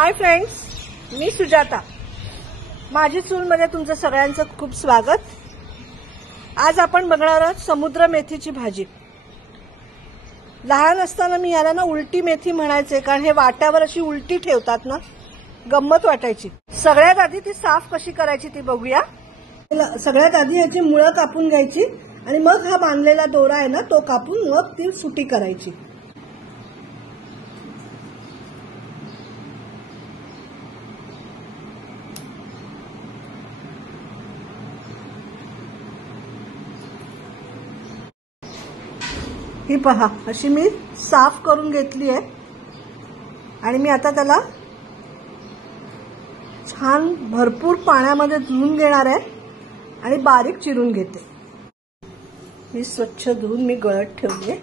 Hi friends, मी सुजाता. माझी चूलमध्ये तुमचं सगळ्यांचं खूप स्वागत. आज आपण बघणार आहोत समुद्र मेथीची भाजी. लहान असताना मी याला ना उलटी मेथी म्हणायचे, कारण हे वाट्यावर अशी उलटी ठेवतात ना, गंमत वाटायची. सगळ्यात आधी ती साफ कशी करायची ती बघूया. सगळ्यात आधी याची मुळं कापून घ्यायची आणि मग हा बांधलेला दोरा आहे ना तो कापून मग ती सुटी करायची. ही पहा, अशी मी साफ करून घेतली आहे आणि मी आता त्याला छान भरपूर पाण्यामध्ये धुवून घेणार आहे आणि बारीक चिरून घेते. मी स्वच्छ धुवून मी गळत ठेवली आहे.